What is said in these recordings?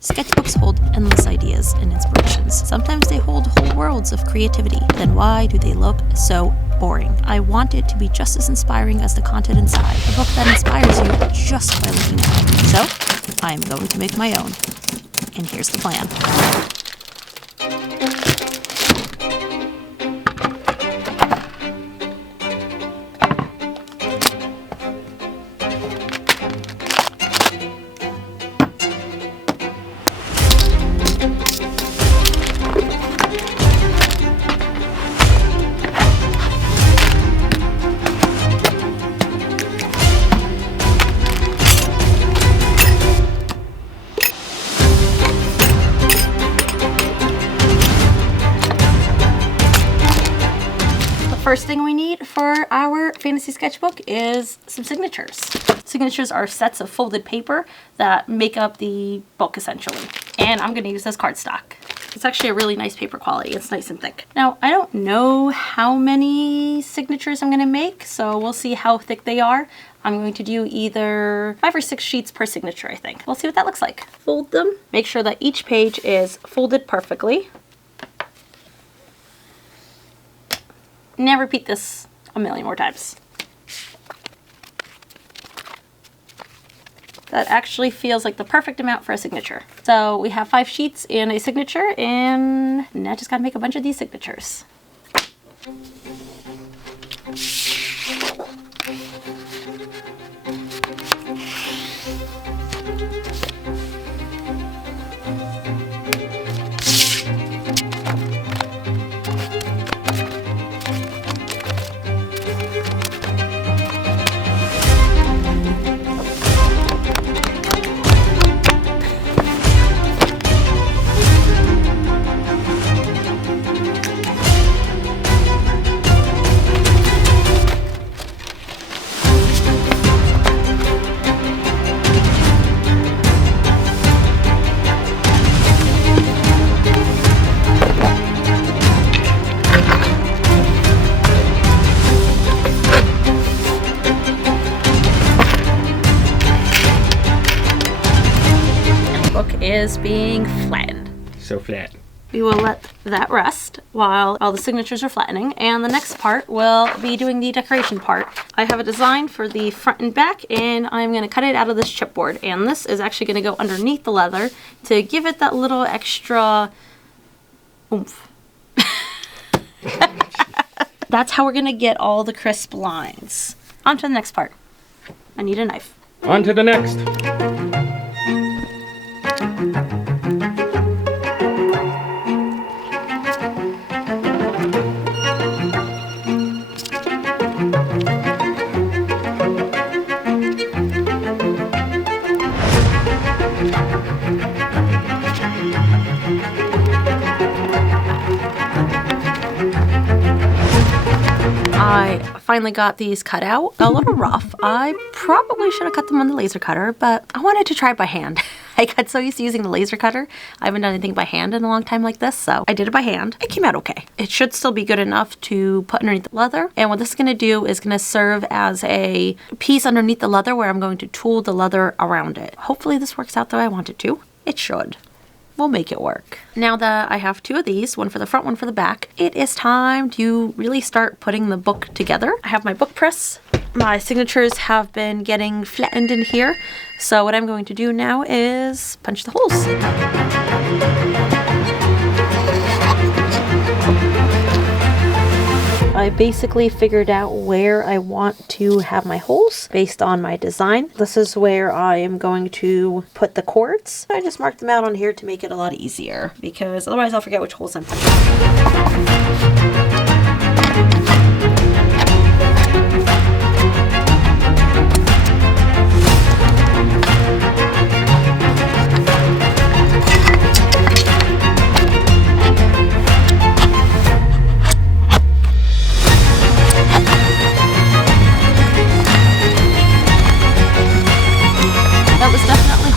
Sketchbooks hold endless ideas and inspirations. Sometimes they hold whole worlds of creativity. Then why do they look so boring? I want it to be just as inspiring as the content inside. A book that inspires you just by looking at it. So, I'm going to make my own. And here's the plan. First thing we need for our fantasy sketchbook is some signatures. Signatures are sets of folded paper that make up the book essentially. And I'm going to use this cardstock. It's actually a really nice paper quality. It's nice and thick. Now, I don't know how many signatures I'm going to make, so we'll see how thick they are. I'm going to do either 5 or 6 sheets per signature, I think. We'll see what that looks like. Fold them. Make sure that each page is folded perfectly. Now repeat this a million more times. That actually feels like the perfect amount for a signature. So we have 5 sheets and a signature, and now I just gotta make a bunch of these signatures. Is being flattened. So flat. We will let that rest while all the signatures are flattening, and the next part will be doing the decoration part. I have a design for the front and back, and I'm going to cut it out of this chipboard, and this is actually going to go underneath the leather to give it that little extra oomph. That's how we're going to get all the crisp lines. On to the next part. I need a knife. On to the next. I finally got these cut out. A little rough. I probably should have cut them on the laser cutter, but I wanted to try it by hand. I got so used to using the laser cutter. I haven't done anything by hand in a long time like this, so I did it by hand. It came out okay. It should still be good enough to put underneath the leather. And what this is going to do is going to serve as a piece underneath the leather where I'm going to tool the leather around it. Hopefully this works out the way I want it to. It should. We'll make it work. Now that I have 2 of these, one for the front, one for the back, it is time to really start putting the book together. I have my book press. My signatures have been getting flattened in here. So what I'm going to do now is punch the holes. I basically figured out where I want to have my holes based on my design. This is where I am going to put the cords. I just marked them out on here to make it a lot easier because otherwise I'll forget which holes I'm punching.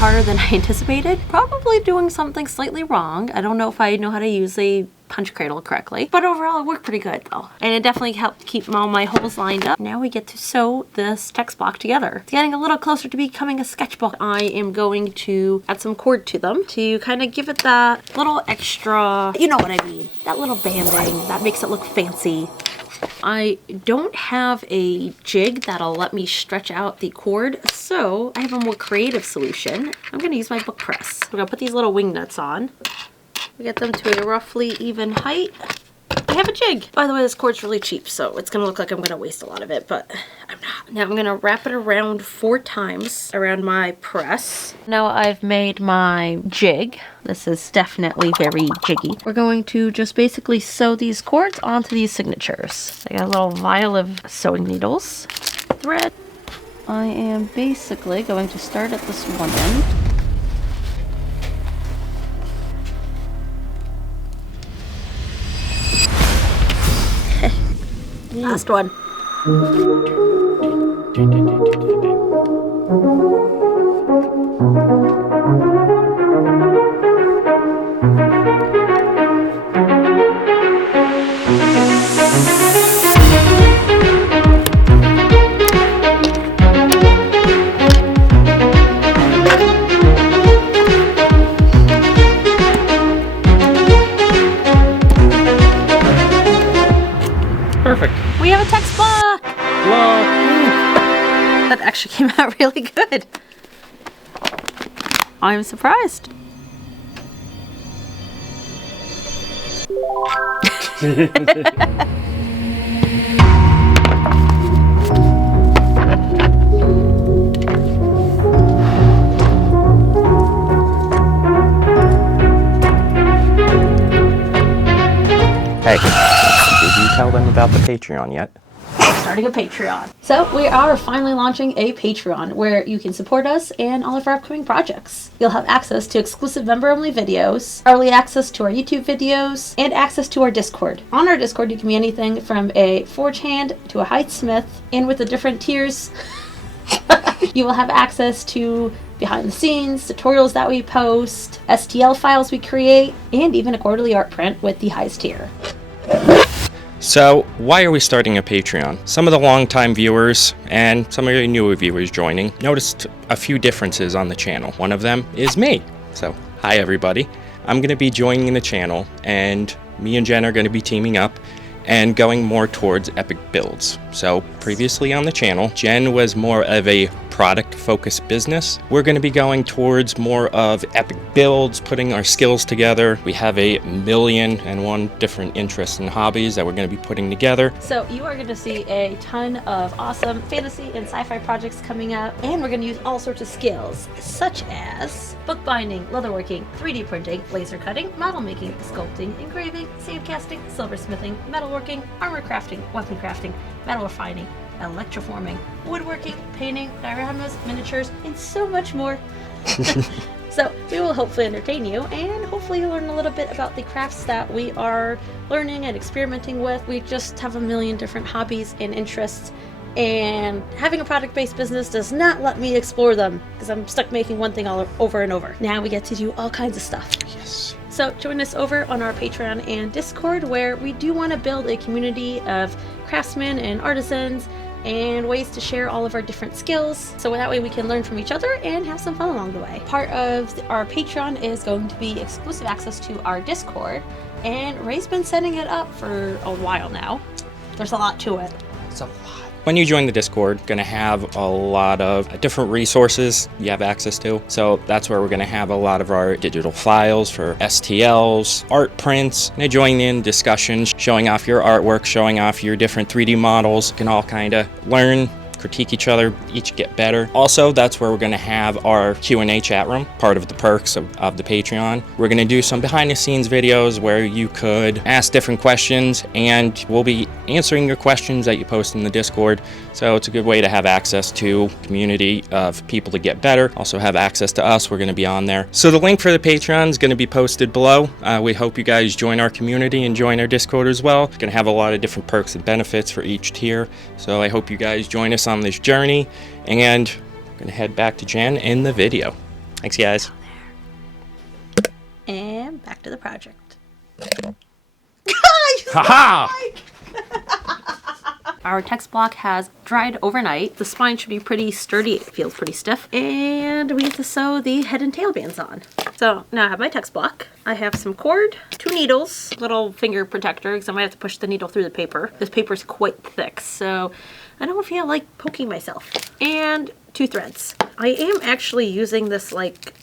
Harder than I anticipated. Probably doing something slightly wrong. I don't know if I know how to use a punch cradle correctly. But overall, it worked pretty good though. And it definitely helped keep all my holes lined up. Now we get to sew this text block together. It's getting a little closer to becoming a sketchbook. I am going to add some cord to them to kind of give it that little extra, you know what I mean, that little banding that makes it look fancy. I don't have a jig that'll let me stretch out the cord, so I have a more creative solution. I'm going to use my book press. I'm going to put these little wing nuts on. We get them to a roughly even height. I have a jig. By the way, this cord's really cheap, so it's going to look like I'm going to waste a lot of it, but I'm not. Now I'm going to wrap it around 4 times around my press. Now I've made my jig. This is definitely very jiggy. We're going to just basically sew these cords onto these signatures. I got a little vial of sewing needles, thread. I am basically going to start at this one end. Last one. Perfect. We have a text block! That actually came out really good. I'm surprised. Hey, did you tell them about the Patreon yet? Starting a Patreon. So we are finally launching a Patreon where you can support us and all of our upcoming projects. You'll have access to exclusive member-only videos, early access to our YouTube videos, and access to our Discord. On our Discord, you can be anything from a forge hand to a hidesmith, and with the different tiers, you will have access to behind the scenes, tutorials that we post, STL files we create, and even a quarterly art print with the highest tier. So, why are we starting a Patreon? Some of the longtime viewers and some of the newer viewers joining noticed a few differences on the channel. One of them is me. So, hi everybody. I'm going to be joining the channel, and me and Jen are going to be teaming up and going more towards epic builds. So, previously on the channel, Jen was more of a product-focused business. We're going to be going towards more of epic builds, putting our skills together. We have 1,000,001 different interests and hobbies that we're going to be putting together. So you are going to see a ton of awesome fantasy and sci-fi projects coming up, and we're going to use all sorts of skills, such as bookbinding, leatherworking, 3D printing, laser cutting, model making, sculpting, engraving, sandcasting, silversmithing, metalworking, armor crafting, weapon crafting, metal refining, electroforming, woodworking, painting, dioramas, miniatures, and so much more. So we will hopefully entertain you, and hopefully you'll learn a little bit about the crafts that we are learning and experimenting with. We just have 1,000,000 different hobbies and interests, and having a product-based business does not let me explore them because I'm stuck making one thing all over and over. Now we get to do all kinds of stuff. Yes. So join us over on our Patreon and Discord, where we do want to build a community of craftsmen and artisans and ways to share all of our different skills, so that way we can learn from each other and have some fun along the way. Part of our Patreon is going to be exclusive access to our Discord, and Ray's been setting it up for a while now. There's a lot to it. It's a lot. When you join the Discord, going to have a lot of different resources you have access to. So that's where we're going to have a lot of our digital files for STLs, art prints, and join in discussions, showing off your artwork, showing off your different 3D models. You can all kind of learn, critique each other, each get better. Also, that's where we're going to have our Q&A chat room, part of the perks of the Patreon. We're going to do some behind the scenes videos where you could ask different questions, and we'll be answering your questions that you post in the Discord. So it's a good way to have access to a community of people to get better. Also have access to us. We're going to be on there. So the link for the Patreon is going to be posted below. We hope you guys join our community and join our Discord as well. It's going to have a lot of different perks and benefits for each tier. So I hope you guys join us on this journey, and I'm going to head back to Jen in the video. Thanks, guys. And back to the project. Haha! Our text block has dried overnight. The spine should be pretty sturdy. It feels pretty stiff. And we have to sew the head and tail bands on. So now I have my text block. I have some cord, 2 needles, little finger protector because I might have to push the needle through the paper. This paper is quite thick, so I don't feel like poking myself. And 2 threads. I am actually using this like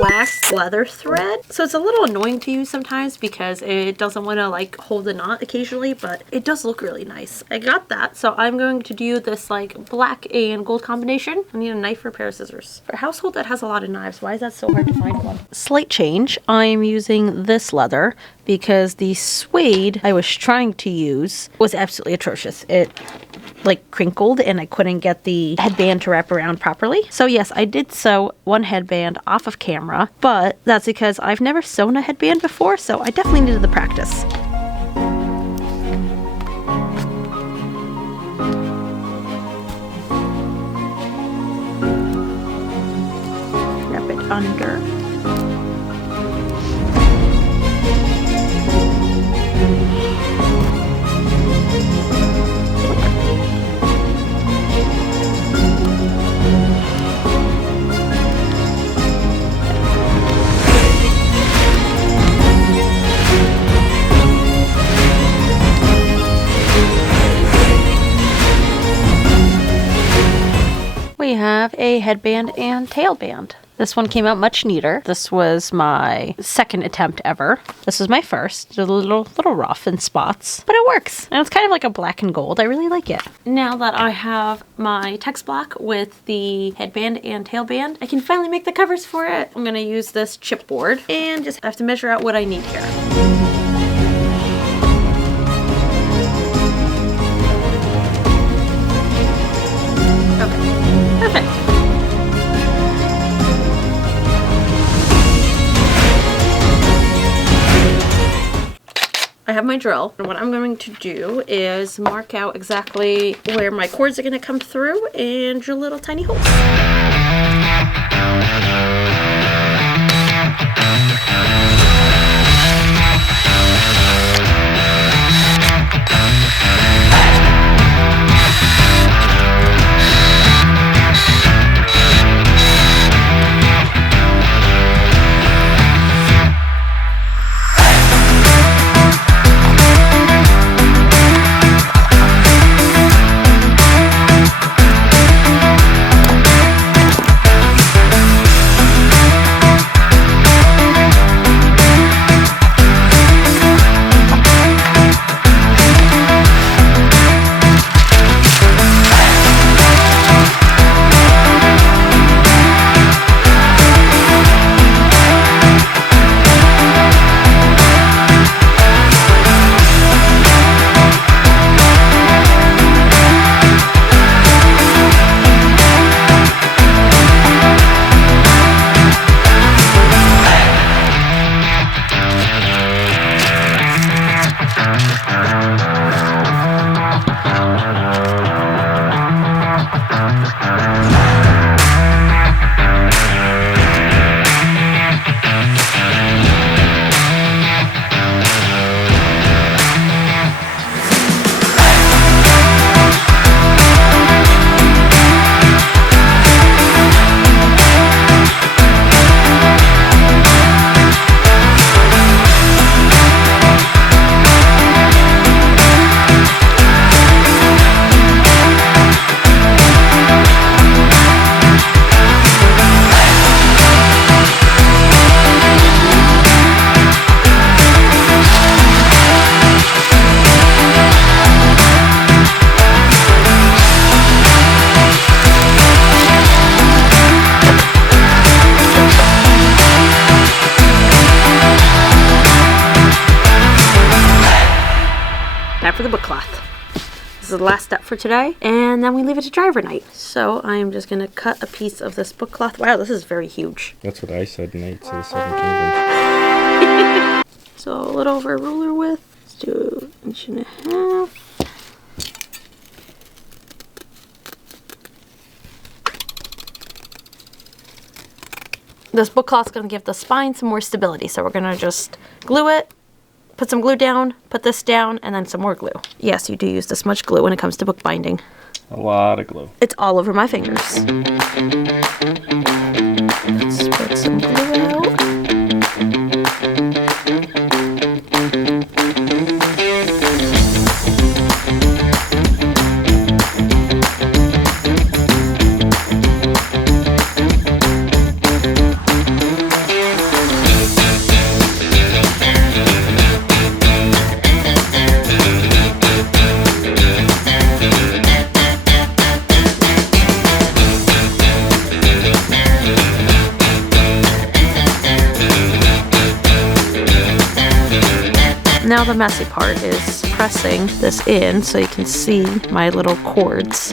waxed leather thread, so it's a little annoying to use sometimes because it doesn't want to like hold the knot occasionally, but it does look really nice. I got that, so I'm going to do this like black and gold combination. I need a knife or a pair of scissors. For a household that has a lot of knives, why is that so hard to find one? Slight change, I'm using this leather because the suede I was trying to use was absolutely atrocious. It like crinkled and I couldn't get the headband to wrap around properly. So yes, I did sew one headband off of camera, but that's because I've never sewn a headband before, so I definitely needed the practice. Wrap it under. We have a headband and tailband. This one came out much neater. This was my second attempt ever. This was my first. It's a little rough in spots, but it works. And it's kind of like a black and gold. I really like it. Now that I have my text block with the headband and tailband, I can finally make the covers for it. I'm gonna use this chipboard and just have to measure out what I need here. Perfect. I have my drill, and what I'm going to do is mark out exactly where my cords are going to come through and drill little tiny holes. For the book cloth. This is the last step for today, and then we leave it to dry overnight. So I am just going to cut a piece of this book cloth. Wow, this is very huge. That's what I said, Nate, to the 7 kingdoms. So a little over ruler width. Let's do 1.5 inches. This book cloth is going to give the spine some more stability, so we're going to just glue it put some glue down, put this down, and then some more glue. Yes, you do use this much glue when it comes to bookbinding. A lot of glue. It's all over my fingers. Let's put some glue out. Now the messy part is pressing this in so you can see my little cords.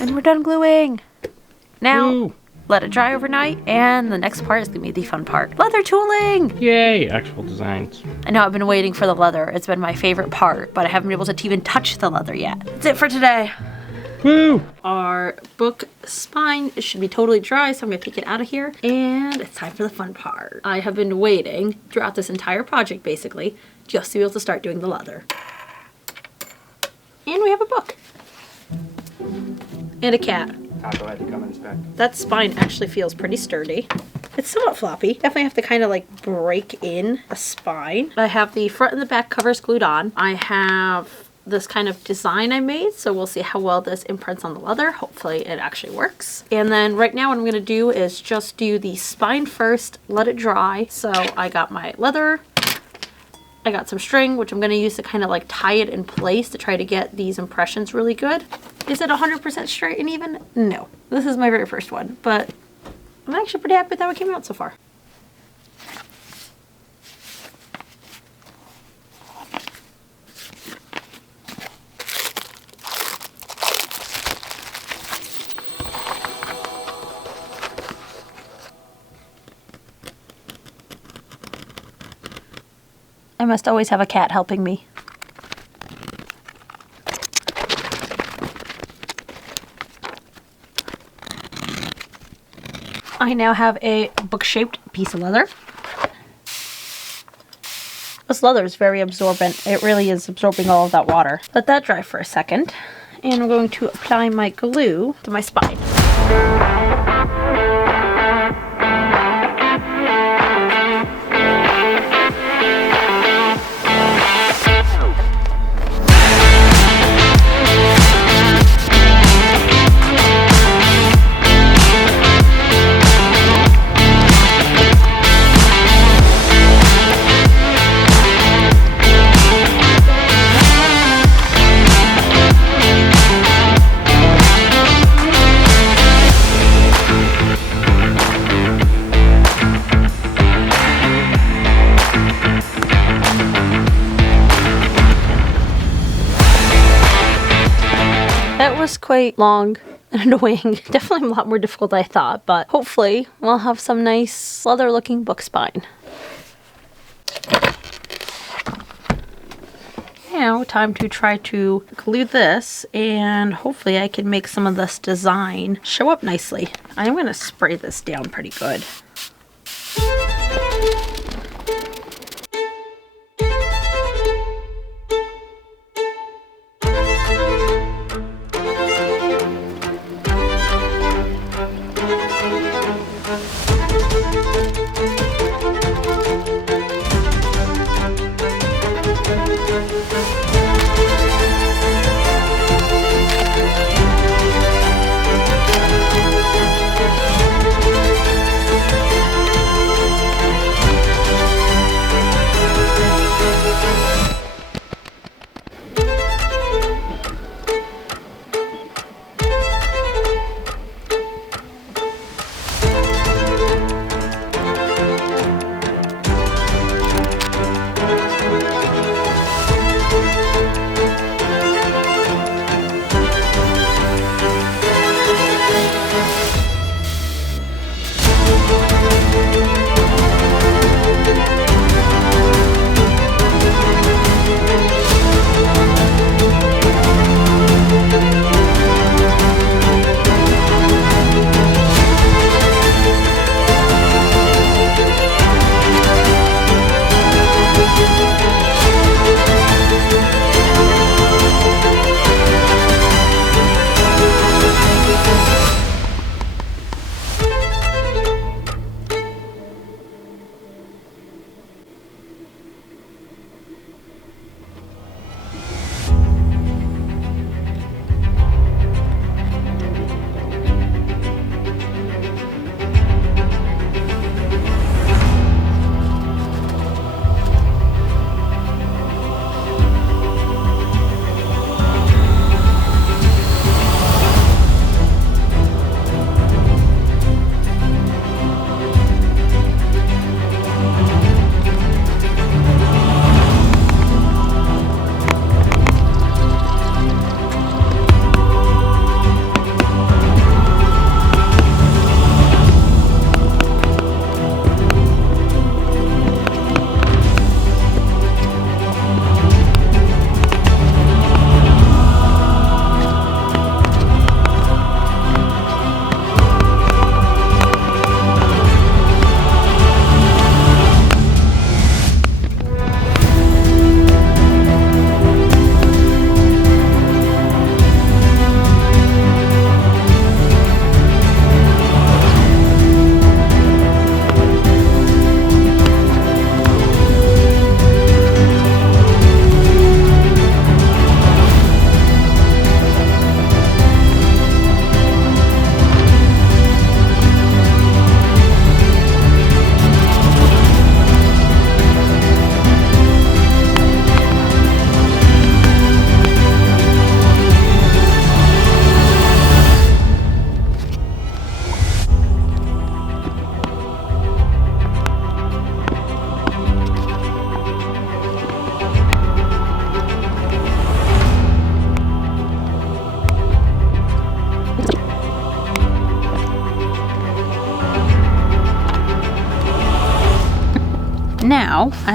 And we're done gluing. Now, Woo. let it dry overnight, and the next part is gonna be the fun part. Leather tooling! Yay, actual designs. I know I've been waiting for the leather. It's been my favorite part, but I haven't been able to even touch the leather yet. That's it for today. Woo! Our book spine should be totally dry, so I'm gonna take it out of here, and it's time for the fun part. I have been waiting throughout this entire project, basically, just to be able to start doing the leather. And we have a book. And a cat. Taco had to come inspect. That spine actually feels pretty sturdy. It's somewhat floppy. Definitely have to kind of like break in a spine. I have the front and the back covers glued on. I have this kind of design I made, so we'll see how well this imprints on the leather. Hopefully it actually works. And then right now what I'm gonna do is just do the spine first, let it dry. So I got my leather, I got some string, which I'm gonna use to kind of like tie it in place to try to get these impressions really good. Is it 100% straight and even? No. This is my very first one, but I'm actually pretty happy with how it came out so far. I must always have a cat helping me. I now have a book-shaped piece of leather. This leather is very absorbent. It really is absorbing all of that water. Let that dry for a second. And I'm going to apply my glue to my spine. That was quite long and annoying. Definitely a lot more difficult than I thought, but hopefully we'll have some nice leather looking book spine. Now time to try to glue this, and hopefully I can make some of this design show up nicely. I'm going to spray this down pretty good.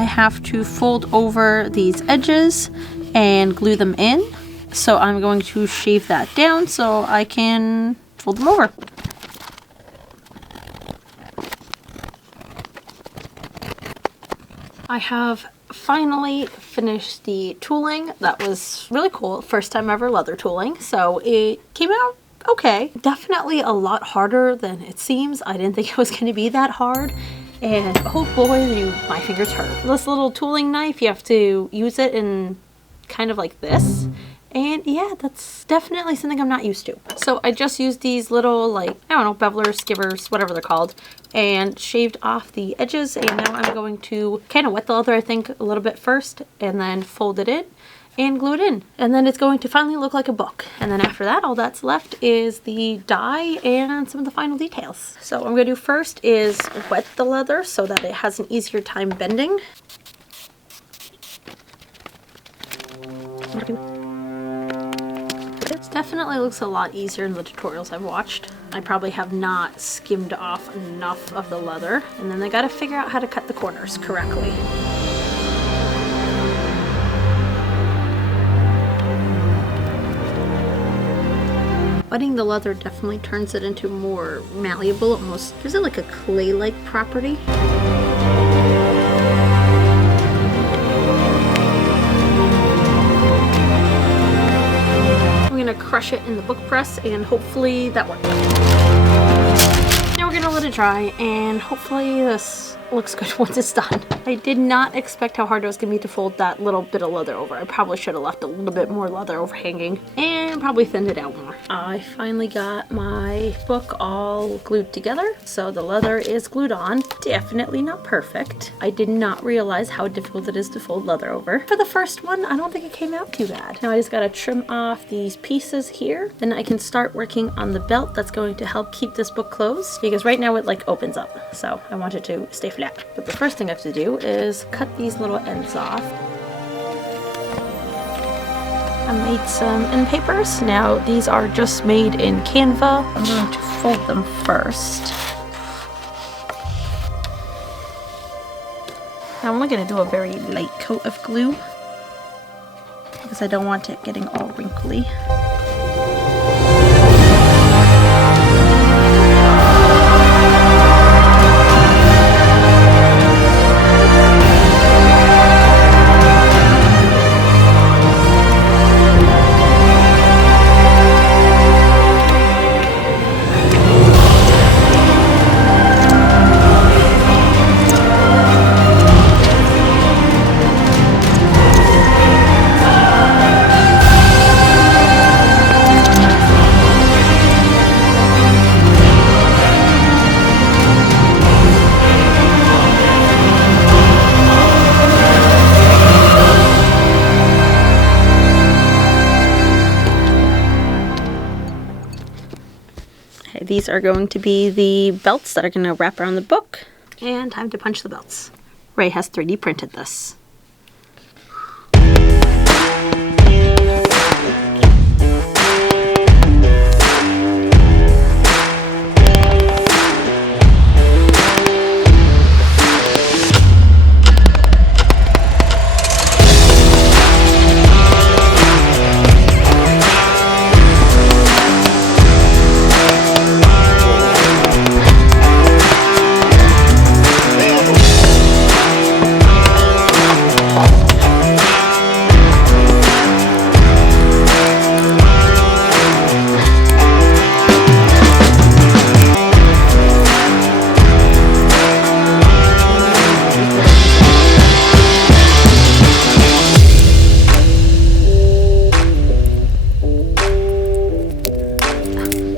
I have to fold over these edges and glue them in. So I'm going to shave that down so I can fold them over. I have finally finished the tooling. That was really cool. First time ever leather tooling. So it came out okay. Definitely a lot harder than it seems. I didn't think it was going to be that hard. And oh boy, my fingers hurt. This little tooling knife, you have to use it in kind of like this. And yeah, that's definitely something I'm not used to. So I just used these little, like, I don't know, bevelers, skivers, whatever they're called, and shaved off the edges. And now I'm going to kind of wet the leather, I think, a little bit first, and then fold it in and glue it in. And then it's going to finally look like a book. And then after that, all that's left is the dye and some of the final details. So what I'm going to do first is wet the leather so that it has an easier time bending. It definitely looks a lot easier in the tutorials I've watched. I probably have not skimmed off enough of the leather, and then I gotta figure out how to cut the corners correctly. Wetting the leather definitely turns it into more malleable, almost gives it like a clay-like property. Crush it in the book press and hopefully that works. Now we're gonna let it dry and hopefully this looks good once it's done. I did not expect how hard it was gonna be to fold that little bit of leather over. I probably should have left a little bit more leather overhanging and probably thinned it out more. I finally got my book all glued together, so the leather is glued on. Definitely not perfect. I did not realize how difficult it is to fold leather over. For the first one, I don't think it came out too bad. Now I just gotta trim off these pieces here, then I can start working on the belt that's going to help keep this book closed, because right now it like opens up, so I want it to stay flat. But the first thing I have to do is cut these little ends off. I made some end papers. Now these are just made in Canva. I'm going to fold them first. Now I'm only going to do a very light coat of glue because I don't want it getting all wrinkly. These are going to be the belts that are going to wrap around the book. And time to punch the belts. Ray has 3D printed this.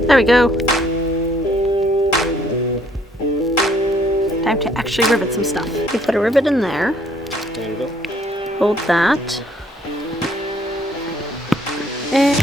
There we go. Time to actually rivet some stuff. You put a rivet in there. There you go. Hold that. And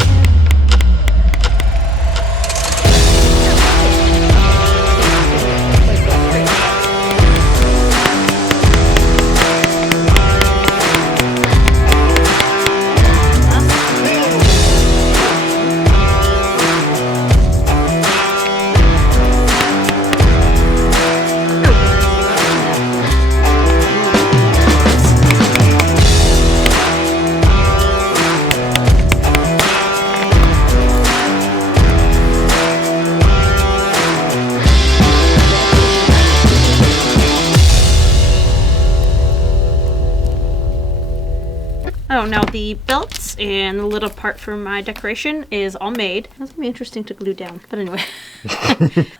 Oh, now the belts and the little part for my decoration is all made. That's gonna be interesting to glue down, but anyway.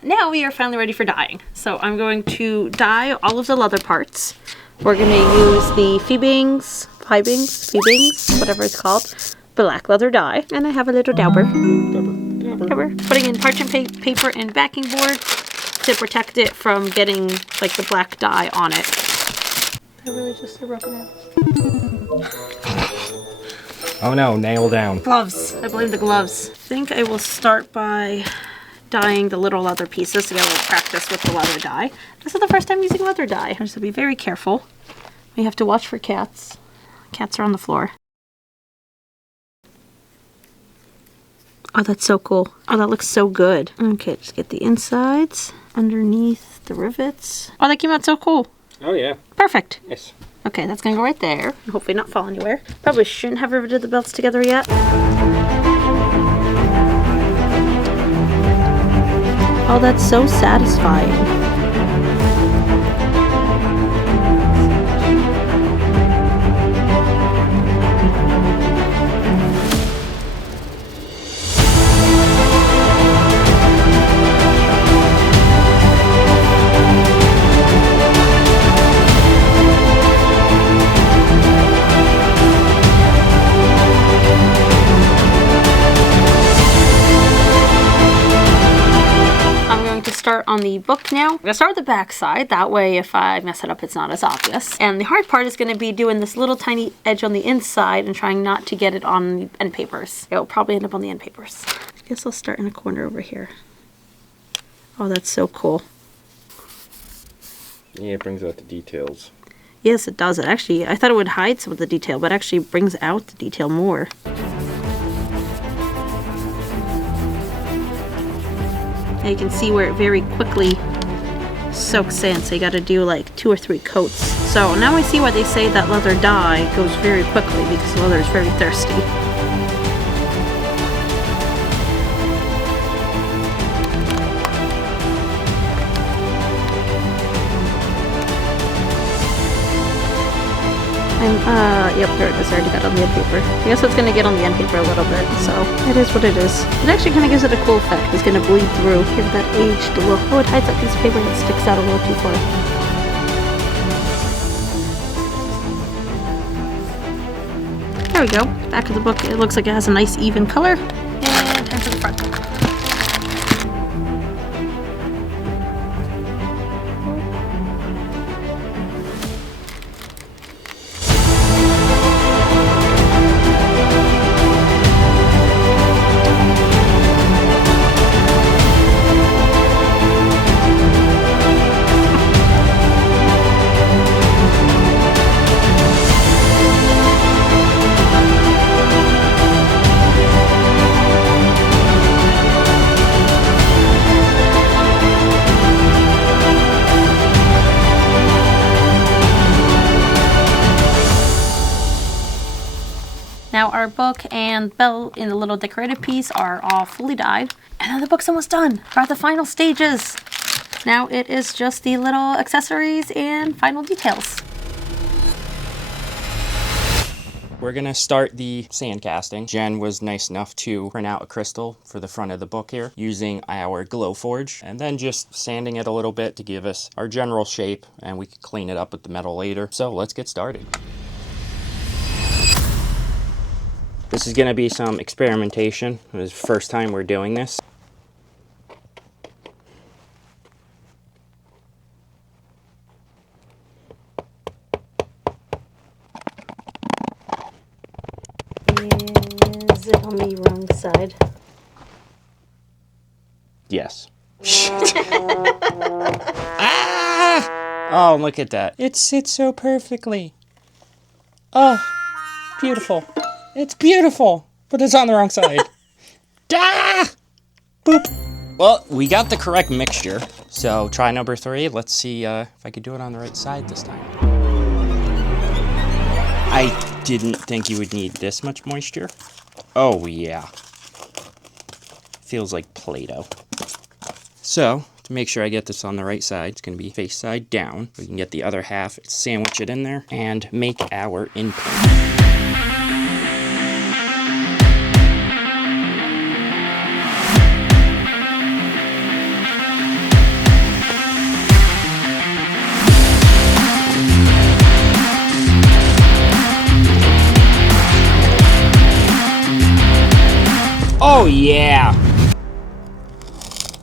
Now we are finally ready for dyeing. So I'm going to dye all of the leather parts. We're gonna use the Fibings, whatever it's called, black leather dye. And I have a little dauber. Putting in parchment paper and backing board to protect it from getting like the black dye on it. I really just rubbed it out. Oh no, nail down. Gloves. I blame the gloves. I think I will start by dyeing the little leather pieces to get a little practice with the leather dye. This is the first time using leather dye. I just have to be very careful. We have to watch for cats. Cats are on the floor. Oh, that's so cool. Oh, that looks so good. Okay, just get the insides underneath the rivets. Oh, that came out so cool. Oh, yeah. Perfect. Yes. Okay, that's gonna go right there. Hopefully not fall anywhere. Probably shouldn't have riveted the belts together yet. Oh, that's so satisfying. Start on the book now. I'm gonna start with the back side. That way if I mess it up, it's not as obvious. And the hard part is gonna be doing this little tiny edge on the inside and trying not to get it on the end papers. It'll probably end up on the end papers. I guess I'll start in a corner over here. Oh, that's so cool. Yeah, it brings out the details. Yes, it does. It actually, I thought it would hide some of the detail, but it actually brings out the detail more. And you can see where it very quickly soaks in, so you gotta do like 2 or 3 coats. So now I see why they say that leather dye goes very quickly, because leather is very thirsty. Yep, there it is. I already got it on the end paper. I guess it's gonna get on the end paper a little bit, so it is what it is. It actually kind of gives it a cool effect. It's gonna bleed through, give that aged look. Oh, it hides that piece of paper that sticks out a little too far. There we go. Back of the book, it looks like it has a nice even color. And time for the front. Now our book and belt in the little decorative piece are all fully dyed. And then the book's almost done. We're at the final stages. Now it is just the little accessories and final details. We're gonna start the sand casting. Jen was nice enough to print out a crystal for the front of the book here using our glow forge, and then just sanding it a little bit to give us our general shape, and we could clean it up with the metal later. So let's get started. This is gonna be some experimentation. It was the first time we're doing this. Is it on the wrong side? Yes. Ah! Oh, look at that. It sits so perfectly. Oh, beautiful. It's beautiful, but it's on the wrong side. Ah! Boop. Well, we got the correct mixture. So try number 3. Let's see if I could do it on the right side this time. I didn't think you would need this much moisture. Oh, yeah. Feels like Play-Doh. So, to Make sure I get this on the right side. It's going to be face side down. We can get the other half, sandwich it in there, and make our imprint. Oh yeah!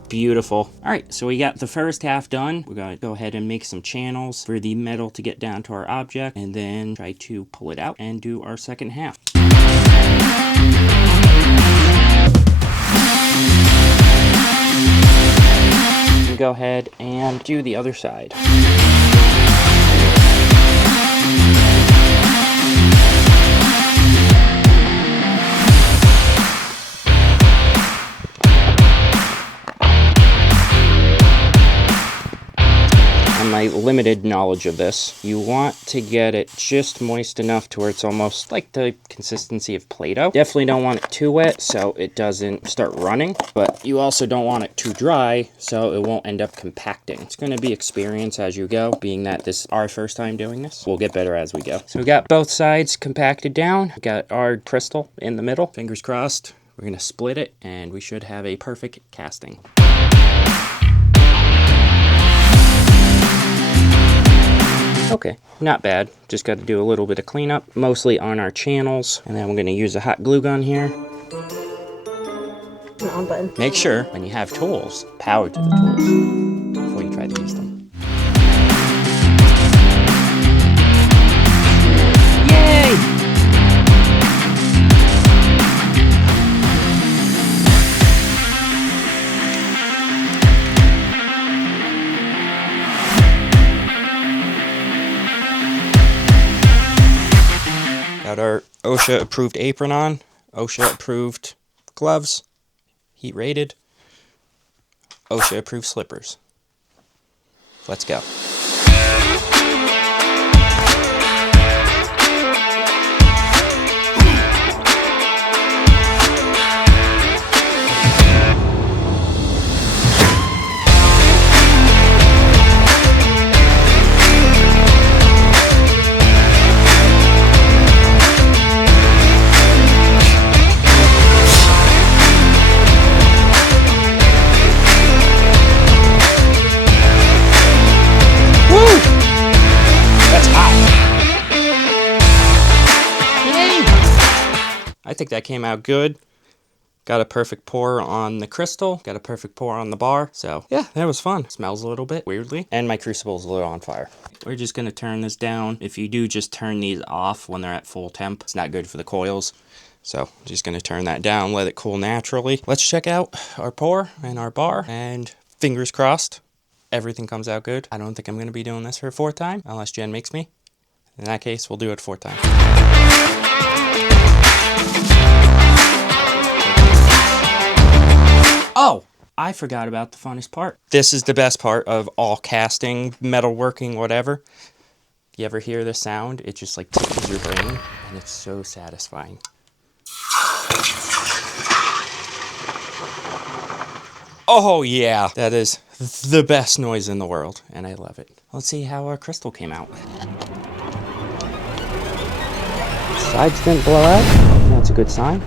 Beautiful. All right, so we got the first half done. We're gonna go ahead and make some channels for the metal to get down to our object, and then try to pull it out and do our second half. We go ahead and do the other side. My limited knowledge of this, you want to get it just moist enough to where it's almost like the consistency of Play-Doh. Definitely don't want it too wet so it doesn't start running, but you also don't want it too dry so it won't end up compacting. It's going to be experience as you go, being that this is our first time doing this. We'll get better as we go. So we got both sides compacted down. We got our crystal in the middle. Fingers crossed. We're going to split it and we should have a perfect casting. Okay, not bad. Just got to do a little bit of cleanup, mostly on our channels. And then we're going to use a hot glue gun here. On button. Make sure when you have tools, power to the tools before you try to use them. Yay! Got our OSHA approved apron on, OSHA approved gloves, heat rated, OSHA approved slippers. Let's go. I think that came out good. Got a perfect pour on the crystal, got a perfect pour on the bar. So yeah, that was fun. Smells a little bit weirdly. And my crucible's a little on fire. We're just gonna turn this down. If you do just turn these off when they're at full temp, it's not good for the coils. So I'm just gonna turn that down, let it cool naturally. Let's check out our pour and our bar, and fingers crossed, everything comes out good. I don't think I'm gonna be doing this for a fourth time, unless Jen makes me. In that case, we'll do it 4 times. Oh, I forgot about the funnest part. This is the best part of all casting, metalworking, whatever. You ever hear this sound? It just like tickles your brain, and it's so satisfying. Oh yeah, that is the best noise in the world, and I love it. Let's see how our crystal came out. Sides didn't blow out. That's a good sign.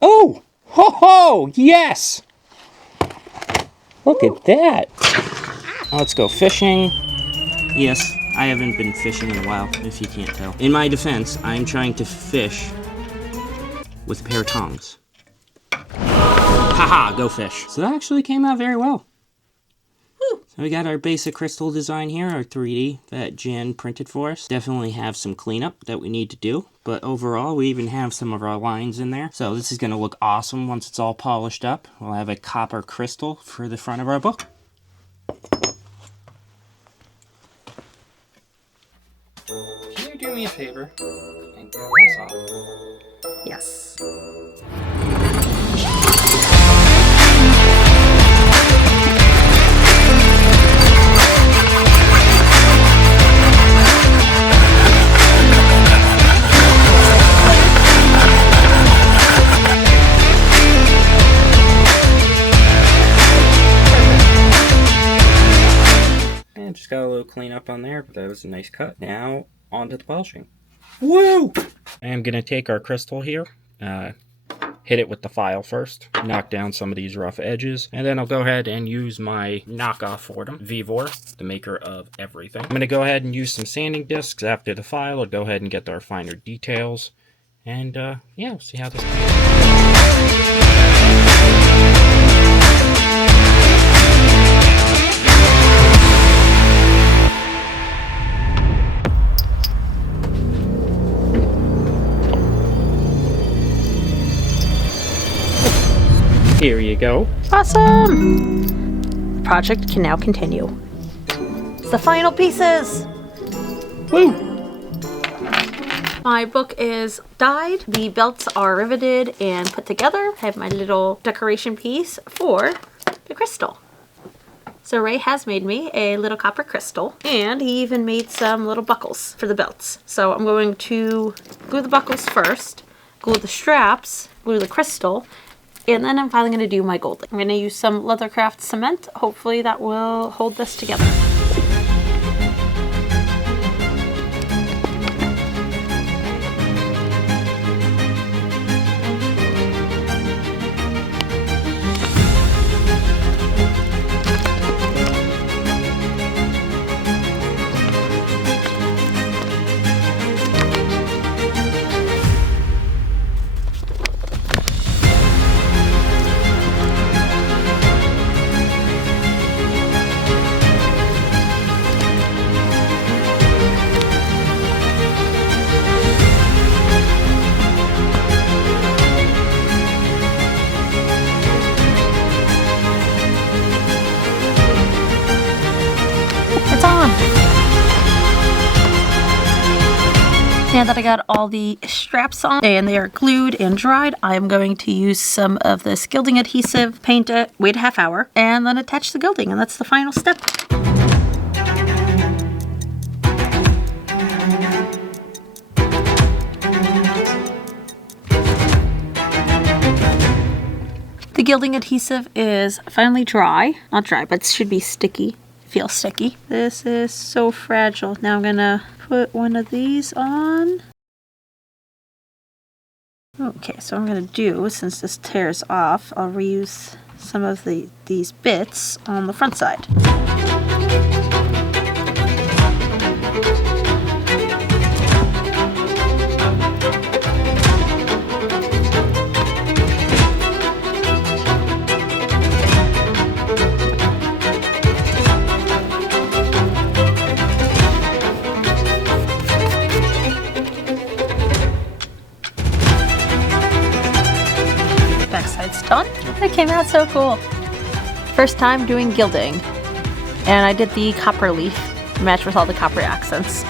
Oh! Ho ho! Yes! Look at that! Now let's go fishing. Yes, I haven't been fishing in a while, if you can't tell. In my defense, I'm trying to fish with a pair of tongs. Haha, go fish. So that actually came out very well. So we got our basic crystal design here, our 3D that Jen printed for us. Definitely have some cleanup that we need to do, but overall we even have some of our lines in there. So this is going to look awesome once it's all polished up. We'll have a copper crystal for the front of our book. Can you do me a favor and get this off? Yes. stopped on there, but that was a nice cut. Now, on to the polishing. Woo! I am going to take our crystal here, hit it with the file first, knock down some of these rough edges, and then I'll go ahead and use my knockoff for them, Vivor, the maker of everything. I'm going to go ahead and use some sanding discs after the file. I'll go ahead and get our finer details, and yeah, we'll see how this goes. Here you go. Awesome! The project can now continue. It's the final pieces! Woo! My book is dyed. The belts are riveted and put together. I have my little decoration piece for the crystal. So Ray has made me a little copper crystal, and he even made some little buckles for the belts. So I'm going to glue the buckles first, glue the straps, glue the crystal, and then I'm finally going to do my golding. I'm going to use some Leathercraft cement. Hopefully that will hold this together. Now that I got all the straps on and they are glued and dried, I'm going to use some of this gilding adhesive, paint it, wait a half hour, and then attach the gilding, and that's the final step. The gilding adhesive is finally dry. Not dry, but it should be sticky. Feels sticky. This is so fragile. Now I'm gonna put one of these on. Okay, so what I'm gonna do, since this tears off, I'll reuse some of these bits on the front side. Backside's done. It came out so cool. First time doing gilding, and I did the copper leaf to match with all the copper accents.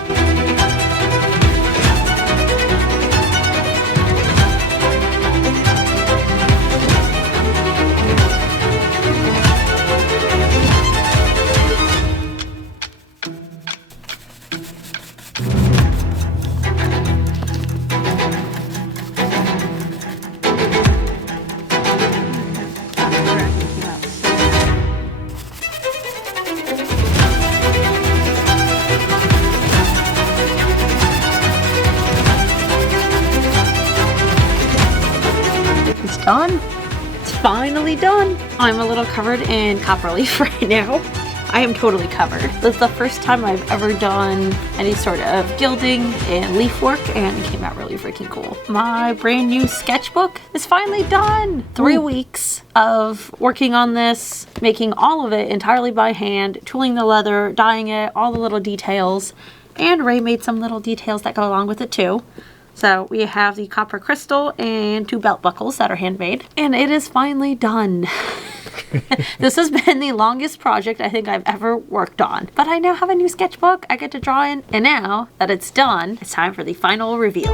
Done. It's finally done. I'm a little covered in copper leaf right now. I am totally covered. This is the first time I've ever done any sort of gilding and leaf work, and it came out really freaking cool. My brand new sketchbook is finally done. 3 weeks of working on this, making all of it entirely by hand, tooling the leather, dyeing it, all the little details, and Ray made some little details that go along with it too. So we have the copper crystal and 2 belt buckles that are handmade, and it is finally done. This has been the longest project I think I've ever worked on, but I now have a new sketchbook I get to draw in, and now that it's done, it's time for the final reveal.